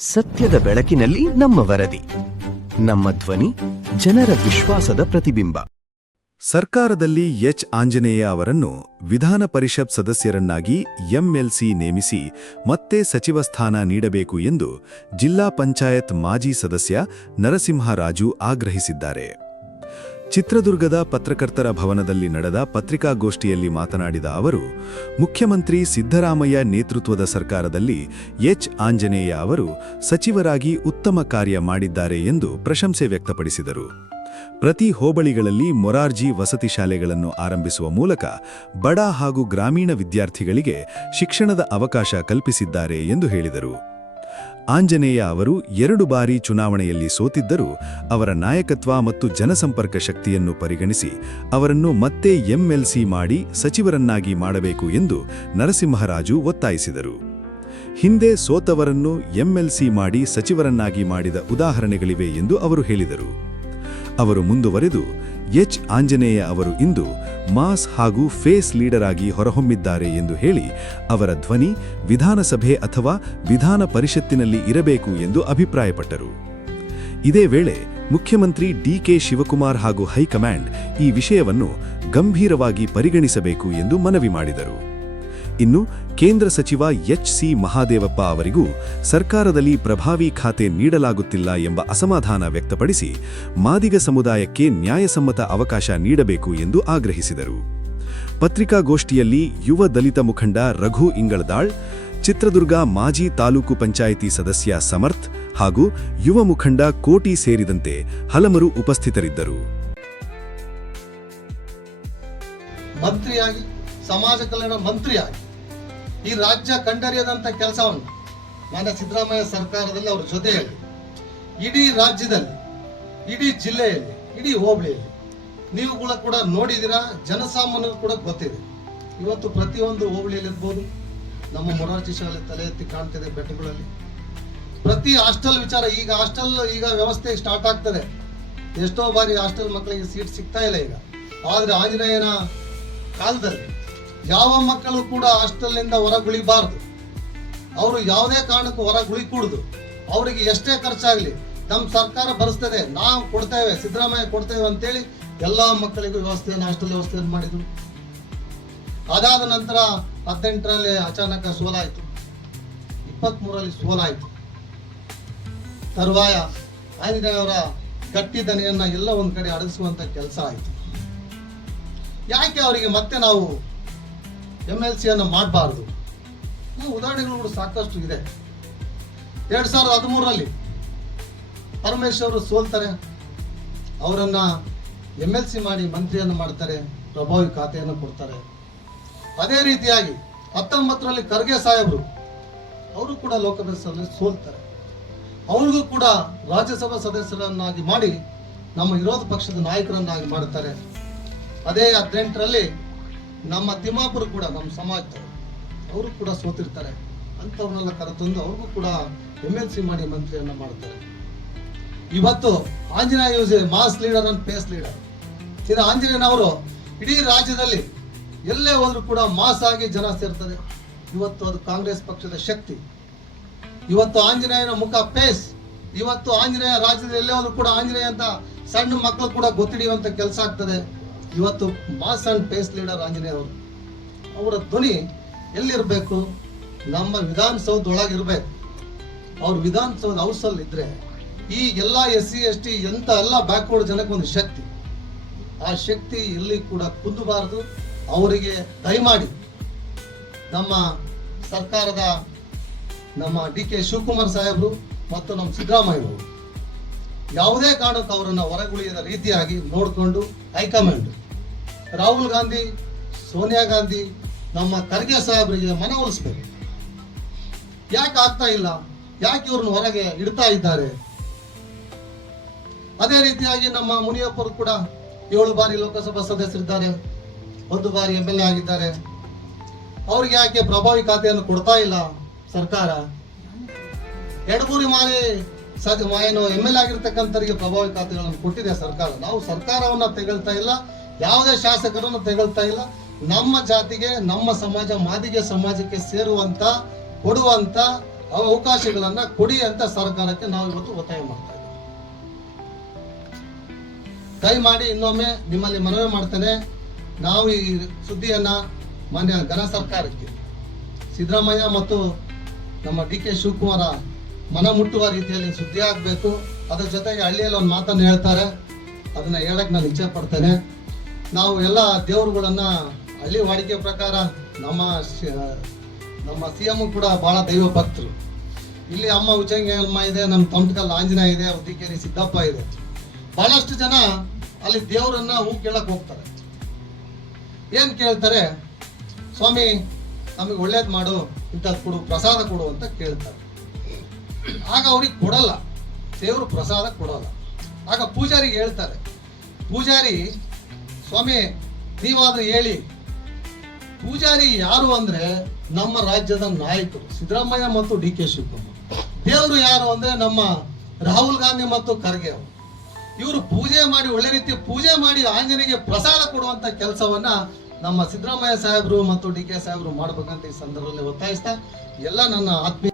ಸತ್ಯದ ಬೆಳಕಿನಲ್ಲಿ ನಮ್ಮ ವರದಿ, ನಮ್ಮ ಧ್ವನಿ, ಜನರ ವಿಶ್ವಾಸದ ಪ್ರತಿಬಿಂಬ. ಸರ್ಕಾರದಲ್ಲಿ ಎಚ್ ಆಂಜನೇಯ ಅವರನ್ನು ವಿಧಾನ ಪರಿಷತ್ ಸದಸ್ಯರನ್ನಾಗಿ ಎಂಎಲ್ಸಿ ನೇಮಿಸಿ ಮತ್ತೆ ಸಚಿವ ಸ್ಥಾನ ನೀಡಬೇಕು ಎಂದು ಜಿಲ್ಲಾ ಪಂಚಾಯತ್ ಮಾಜಿ ಸದಸ್ಯ ನರಸಿಂಹರಾಜು ಆಗ್ರಹಿಸಿದ್ದಾರೆ. ಚಿತ್ರದುರ್ಗದ ಪತ್ರಕರ್ತರ ಭವನದಲ್ಲಿ ನಡೆದ ಪತ್ರಿಕಾಗೋಷ್ಠಿಯಲ್ಲಿ ಮಾತನಾಡಿದ ಅವರು, ಮುಖ್ಯಮಂತ್ರಿ ಸಿದ್ದರಾಮಯ್ಯ ನೇತೃತ್ವದ ಸರ್ಕಾರದಲ್ಲಿ ಎಚ್ ಆಂಜನೇಯ ಅವರು ಸಚಿವರಾಗಿ ಉತ್ತಮ ಕಾರ್ಯ ಮಾಡಿದ್ದಾರೆ ಎಂದು ಪ್ರಶಂಸೆ ವ್ಯಕ್ತಪಡಿಸಿದರು. ಪ್ರತಿ ಹೋಬಳಿಗಳಲ್ಲಿ ಮೊರಾರ್ಜಿ ವಸತಿ ಶಾಲೆಗಳನ್ನು ಆರಂಭಿಸುವ ಮೂಲಕ ಬಡ ಹಾಗೂ ಗ್ರಾಮೀಣ ವಿದ್ಯಾರ್ಥಿಗಳಿಗೆ ಶಿಕ್ಷಣದ ಅವಕಾಶ ಕಲ್ಪಿಸಿದ್ದಾರೆ ಎಂದು ಹೇಳಿದರು. ಆಂಜನೇಯ ಅವರು 2 ಬಾರಿ ಚುನಾವಣೆಯಲ್ಲಿ ಸೋತಿದ್ದರೂ ಅವರ ನಾಯಕತ್ವ ಮತ್ತು ಜನಸಂಪರ್ಕ ಶಕ್ತಿಯನ್ನು ಪರಿಗಣಿಸಿ ಅವರನ್ನು ಮತ್ತೆ ಎಂಎಲ್ಸಿ ಮಾಡಿ ಸಚಿವರನ್ನಾಗಿ ಮಾಡಬೇಕು ಎಂದು ನರಸಿಂಹರಾಜು ಒತ್ತಾಯಿಸಿದರು. ಹಿಂದೆ ಸೋತವರನ್ನು ಎಂಎಲ್ಸಿ ಮಾಡಿ ಸಚಿವರನ್ನಾಗಿ ಮಾಡಿದ ಉದಾಹರಣೆಗಳಿವೆ ಎಂದು ಅವರು ಹೇಳಿದರು. ಅವರು ಮುಂದುವರೆದು, ಎಚ್ ಆಂಜನೇಯ ಅವರು ಇಂದು ಮಾಸ್ ಹಾಗೂ ಫೇಸ್ ಲೀಡರ್ ಆಗಿ ಹೊರಹೊಮ್ಮಿದ್ದಾರೆ ಎಂದು ಹೇಳಿ ಅವರ ಧ್ವನಿ ವಿಧಾನಸಭೆ ಅಥವಾ ವಿಧಾನ ಪರಿಷತ್ತಿನಲ್ಲಿ ಇರಬೇಕು ಎಂದು ಅಭಿಪ್ರಾಯಪಟ್ಟರು. ಇದೇ ವೇಳೆ ಮುಖ್ಯಮಂತ್ರಿ ಡಿಕೆ ಶಿವಕುಮಾರ್ ಹಾಗೂ ಹೈಕಮಾಂಡ್ ಈ ವಿಷಯವನ್ನು ಗಂಭೀರವಾಗಿ ಪರಿಗಣಿಸಬೇಕು ಎಂದು ಮನವಿ ಮಾಡಿದರು. ಇನ್ನು ಕೇಂದ್ರ ಸಚಿವ ಎಚ್.ಸಿ. ಮಹಾದೇವಪ್ಪ ಅವರಿಗೂ ಸರ್ಕಾರದಲ್ಲಿ ಪ್ರಭಾವಿ ಖಾತೆ ನೀಡಲಾಗುತ್ತಿಲ್ಲ ಎಂಬ ಅಸಮಾಧಾನ ವ್ಯಕ್ತಪಡಿಸಿ ಮಾದಿಗ ಸಮುದಾಯಕ್ಕೆ ನ್ಯಾಯಸಮ್ಮತ ಅವಕಾಶ ನೀಡಬೇಕು ಎಂದು ಆಗ್ರಹಿಸಿದರು. ಪತ್ರಿಕಾಗೋಷ್ಠಿಯಲ್ಲಿ ಯುವ ದಲಿತ ಮುಖಂಡ ರಘು ಇಂಗಳದಾಳ್, ಚಿತ್ರದುರ್ಗ ಮಾಜಿ ತಾಲೂಕು ಪಂಚಾಯಿತಿ ಸದಸ್ಯ ಸಮರ್ಥ್ ಹಾಗೂ ಯುವ ಮುಖಂಡ ಕೋಟಿ ಸೇರಿದಂತೆ ಹಲವರು ಉಪಸ್ಥಿತರಿದ್ದರು. ಮಂತ್ರಿಯಾಗಿ, ಸಮಾಜ ಕಲ್ಯಾಣ ಮಂತ್ರಿಯಾಗಿ ಈ ರಾಜ್ಯ ಕಂಡರಿಯದಂತ ಕೆಲಸವನ್ನು ಮಾನ್ಯ ಸಿದ್ದರಾಮಯ್ಯ ಸರ್ಕಾರದಲ್ಲಿ ಅವರ ಜೊತೆಯಲ್ಲಿ ಇಡೀ ರಾಜ್ಯದಲ್ಲಿ, ಇಡೀ ಜಿಲ್ಲೆಯಲ್ಲಿ, ಇಡೀ ಹೋಬಳಿಯಲ್ಲಿ ನೀವುಗಳ ಕೂಡ ನೋಡಿದಿರಾ, ಜನಸಾಮಾನ್ಯರು ಕೂಡ ಗೊತ್ತಿದೆ. ಇವತ್ತು ಪ್ರತಿಯೊಂದು ಹೋಬಳಿಯಲ್ಲಿ ಇರ್ಬೋದು, ನಮ್ಮ ಮೊರಾರ್ಜಿ ಶಾಲೆ ತಲೆ ಎತ್ತಿ ಕಾಣ್ತಿದೆ ಬೆಟ್ಟಗಳಲ್ಲಿ. ಪ್ರತಿ ಹಾಸ್ಟೆಲ್ ವಿಚಾರ, ಈಗ ವ್ಯವಸ್ಥೆ ಸ್ಟಾರ್ಟ್ ಆಗ್ತದೆ. ಎಷ್ಟೋ ಬಾರಿ ಹಾಸ್ಟೆಲ್ ಮಕ್ಕಳಿಗೆ ಸೀಟ್ ಸಿಗ್ತಾ ಇಲ್ಲ ಈಗ. ಆದ್ರೆ ಆಂಜನೇಯನ ಕಾಲದಲ್ಲಿ ಯಾವ ಮಕ್ಕಳು ಕೂಡ ಹಾಸ್ಟೆಲ್ನಿಂದ ಹೊರಗುಳಿಬಾರದು, ಅವರು ಯಾವುದೇ ಕಾರಣಕ್ಕೂ ಹೊರಗುಳಿಕೂಡುದು. ಅವರಿಗೆ ಎಷ್ಟೇ ಖರ್ಚಾಗಲಿ ನಮ್ಮ ಸರ್ಕಾರ ಭರಿಸ್ತದೆ, ನಾವು ಕೊಡ್ತೇವೆ, ಸಿದ್ದರಾಮಯ್ಯ ಕೊಡ್ತೇವೆ ಅಂತೇಳಿ ಎಲ್ಲ ಮಕ್ಕಳಿಗೂ ವ್ಯವಸ್ಥೆಯನ್ನು, ಹಾಸ್ಟೆಲ್ ವ್ಯವಸ್ಥೆಯನ್ನು ಮಾಡಿದ್ರು. ಅದಾದ ನಂತರ 18ರಲ್ಲಿ ಅಚಾನಕ ಸೋಲಾಯಿತು, 23ರಲ್ಲಿ ಸೋಲಾಯಿತು. ತರುವಾಯ ಆಂಜನೇಯವರ ಗಟ್ಟಿ ದನಿಯನ್ನ ಎಲ್ಲ ಒಂದ್ ಕಡೆ ಅಡಗಿಸುವಂತ ಕೆಲಸ ಆಯಿತು. ಯಾಕೆ ಅವರಿಗೆ ಮತ್ತೆ ನಾವು ಎಂಎಲ್ಸಿಯನ್ನು ಮಾಡಬಾರದು? ಉದಾಹರಣೆಗಳು ಕೂಡ ಸಾಕಷ್ಟು ಇದೆ. 2013ರಲ್ಲಿ ಪರಮೇಶ್ವರ್ ಸೋಲ್ತಾರೆ, ಅವರನ್ನ ಎಂಎಲ್ಸಿ ಮಾಡಿ ಮಂತ್ರಿಯನ್ನು ಮಾಡ್ತಾರೆ, ಪ್ರಭಾವಿ ಖಾತೆಯನ್ನು ಕೊಡ್ತಾರೆ. ಅದೇ ರೀತಿಯಾಗಿ 19ರಲ್ಲಿ ಖರ್ಗೆ ಸಾಹೇಬರು ಅವರು ಕೂಡ ಲೋಕಸಭೆಯಲ್ಲಿ ಸೋಲ್ತಾರೆ, ಅವ್ರಿಗೂ ಕೂಡ ರಾಜ್ಯಸಭಾ ಸದಸ್ಯರನ್ನಾಗಿ ಮಾಡಿ ನಮ್ಮ ವಿರೋಧ ಪಕ್ಷದ ನಾಯಕರನ್ನಾಗಿ ಮಾಡ್ತಾರೆ. ಅದೇ 18ರಲ್ಲಿ ನಮ್ಮ ತಿಮ್ಮಾಪುರ ಕೂಡ ನಮ್ಮ ಸಮಾಜದವರು ಅವರು ಕೂಡ ಸೋತಿರ್ತಾರೆ, ಅಂಥವ್ರನ್ನೆಲ್ಲ ಕರೆತಂದು ಅವ್ರಿಗೂ ಕೂಡ ಎಂಎಲ್ಸಿ ಮಾಡಿ ಮಂತ್ರಿಯನ್ನ ಮಾಡ್ತಾರೆ. ಇವತ್ತು Anjaneya is mass leader and face leader. ಇದು ಆಂಜನೇಯನವರು ಇಡೀ ರಾಜ್ಯದಲ್ಲಿ ಎಲ್ಲೇ ಹೋದ್ರು ಕೂಡ ಮಾಸ್ ಆಗಿ ಜನ ಸೇರ್ತದೆ. ಇವತ್ತು ಅದು ಕಾಂಗ್ರೆಸ್ ಪಕ್ಷದ ಶಕ್ತಿ. ಇವತ್ತು ಆಂಜನೇಯನ ಮುಖ ಫೇಸ್. ಇವತ್ತು ಆಂಜನೇಯ ರಾಜ್ಯದಲ್ಲಿ ಎಲ್ಲೇ ಹೋದ್ರು ಕೂಡ ಆಂಜನೇಯ ಅಂತ ಸಣ್ಣ ಮಕ್ಕಳು ಕೂಡ ಗೊತ್ತಿಡಿಯುವಂತ ಕೆಲಸ ಆಗ್ತದೆ. ಇವತ್ತು mass and face leader Anjaneya ಅವರು. ಅವರ ಧ್ವನಿ ಎಲ್ಲಿರ್ಬೇಕು? ನಮ್ಮ ವಿಧಾನಸೌಧದೊಳಗಿರ್ಬೇಕು. ಅವ್ರ ವಿಧಾನಸೌಧ ಹೌಸ್ ಅಲ್ಲಿ ಇದ್ರೆ ಈ ಎಲ್ಲಾ SC ST ಎಂತ ಎಲ್ಲ ಬ್ಯಾಕ್ವರ್ಡ್ ಜನಕ್ಕೆ ಒಂದು ಶಕ್ತಿ, ಆ ಶಕ್ತಿ ಇಲ್ಲಿ ಕೂಡ ಕುಂದಬಾರದು. ಅವರಿಗೆ ದಯಮಾಡಿ ನಮ್ಮ ಸರ್ಕಾರದ ನಮ್ಮ ಡಿ.ಕೆ. ಶಿವಕುಮಾರ್ ಸಾಹೇಬರು ಮತ್ತು ನಮ್ಮ ಸಿದ್ದರಾಮಯ್ಯ ಯಾವುದೇ ಕಾರಣಕ್ಕೂ ಅವರನ್ನು ಹೊರಗುಳಿಯದ ರೀತಿಯಾಗಿ ನೋಡಿಕೊಂಡು ಹೈಕಮಾಂಡ್ ರಾಹುಲ್ ಗಾಂಧಿ, ಸೋನಿಯಾ ಗಾಂಧಿ, ನಮ್ಮ ಖರ್ಗೆ ಸಾಹೇಬರಿಗೆ ಮನವೊಲಿಸಬೇಕು. ಯಾಕೆ ಆಗ್ತಾ ಇಲ್ಲ? ಯಾಕೆ ಇವ್ರನ್ನ ಹೊರಗೆ ಇಡ್ತಾ ಇದ್ದಾರೆ? ಅದೇ ರೀತಿಯಾಗಿ ನಮ್ಮ ಮುನಿಯಪ್ಪರು ಕೂಡ 7 ಬಾರಿ ಲೋಕಸಭಾ ಸದಸ್ಯರಿದ್ದಾರೆ, 1 ಬಾರಿ MLA ಆಗಿದ್ದಾರೆ. ಅವ್ರಿಗೆ ಯಾಕೆ ಪ್ರಭಾವಿ ಖಾತೆಯನ್ನು ಕೊಡ್ತಾ ಇಲ್ಲ ಸರ್ಕಾರ? 2-3 ಬಾರಿ ಏನು MLA ಆಗಿರ್ತಕ್ಕಂಥವರಿಗೆ ಪ್ರಭಾವಿ ಖಾತೆಗಳನ್ನು ಕೊಟ್ಟಿದೆ ಸರ್ಕಾರ. ನಾವು ಸರ್ಕಾರವನ್ನ ತೆಗಳ್ತಾ ಇಲ್ಲ, ಯಾವುದೇ ಶಾಸಕರನ್ನು ತೆಗಳ್ತಾ ಇಲ್ಲ. ನಮ್ಮ ಜಾತಿಗೆ, ನಮ್ಮ ಸಮಾಜ, ಮಾದಿಗೆ ಸಮಾಜಕ್ಕೆ ಸೇರುವಂತ, ಕೊಡುವಂತ ಅವಕಾಶಗಳನ್ನ ಕೊಡಿ ಅಂತ ಸರ್ಕಾರಕ್ಕೆ ನಾವು ಇವತ್ತು ಒತ್ತಾಯ ಮಾಡ್ತಾ ಇದ್ದೀವಿ. ದಯಮಾಡಿ ಇನ್ನೊಮ್ಮೆ ನಿಮ್ಮಲ್ಲಿ ಮನವಿ ಮಾಡ್ತೇನೆ, ನಾವು ಈ ಸುದ್ದಿಯನ್ನ ಮಾನ್ಯ ಘನ ಸರ್ಕಾರಕ್ಕೆ ಸಿದ್ದರಾಮಯ್ಯ ಮತ್ತು ನಮ್ಮ ಡಿ ಕೆ ಶಿವಕುಮಾರ ಮನ ಮುಟ್ಟುವ ರೀತಿಯಲ್ಲಿ ಸುದ್ದಿ ಆಗಬೇಕು. ಅದ್ರ ಜೊತೆಗೆ ಹಳ್ಳಿಯಲ್ಲಿ ಒಂದು ಮಾತನ್ನು ಹೇಳ್ತಾರೆ, ಅದನ್ನ ಹೇಳಕ್ ನಾನು ಇಚ್ಛೆ ಪಡ್ತೇನೆ. ನಾವು ಎಲ್ಲ ದೇವರುಗಳನ್ನ ಹಳ್ಳಿ ವಾಡಿಕೆ ಪ್ರಕಾರ ನಮ್ಮ CM ಕೂಡ ಬಹಳ ದೈವ ಭಕ್ತರು. ಇಲ್ಲಿ ಅಮ್ಮ ಉಚ್ಚಂಗಮ್ಮ ಇದೆ, ನಮ್ಮ ತಮಟಕಲ್ ಆಂಜನೇಯ ಇದೆ, ಉದ್ದಿಕೇರಿ ಸಿದ್ದಪ್ಪ ಇದೆ. ಬಹಳಷ್ಟು ಜನ ಅಲ್ಲಿ ದೇವರನ್ನ ಹೂ ಕೇಳಕ್ ಹೋಗ್ತಾರೆ. ಏನ್ ಕೇಳ್ತಾರೆ? ಸ್ವಾಮಿ ನಮಗೆ ಒಳ್ಳೇದ್ ಮಾಡು, ಇಂಥದ್ದು ಕೊಡು, ಪ್ರಸಾದ ಕೊಡು ಅಂತ ಕೇಳ್ತಾರೆ. ಆಗ ಅವ್ರಿಗೆ ಕೊಡಲ್ಲ, ದೇವರು ಪ್ರಸಾದ ಕೊಡಲ್ಲ. ಆಗ ಪೂಜಾರಿಗೆ ಹೇಳ್ತಾರೆ, ಪೂಜಾರಿ ಸ್ವಾಮಿ ನೀವಾದ್ರೂ ಹೇಳಿ. ಪೂಜಾರಿ ಯಾರು ಅಂದ್ರೆ ನಮ್ಮ ರಾಜ್ಯದ ನಾಯಕರು ಸಿದ್ದರಾಮಯ್ಯ ಮತ್ತು ಡಿ ಕೆ ಶಿವಕುಮಾರ್. ದೇವರು ಯಾರು ಅಂದ್ರೆ ನಮ್ಮ ರಾಹುಲ್ ಗಾಂಧಿ ಮತ್ತು ಖರ್ಗೆ ಅವರು. ಇವರು ಪೂಜೆ ಮಾಡಿ, ಒಳ್ಳೆ ರೀತಿ ಪೂಜೆ ಮಾಡಿ ಆಂಜನೇಯಗೆ ಪ್ರಸಾದ ಕೊಡುವಂತ ಕೆಲಸವನ್ನ ನಮ್ಮ ಸಿದ್ದರಾಮಯ್ಯ ಸಾಹೇಬರು ಮತ್ತು ಡಿ ಕೆ ಸಾಹೇಬರು ಮಾಡ್ಬೇಕಂತ ಈ ಸಂದರ್ಭದಲ್ಲಿ ಒತ್ತಾಯಿಸ್ತಾ ಎಲ್ಲ ನನ್ನ ಆತ್ಮೀಯ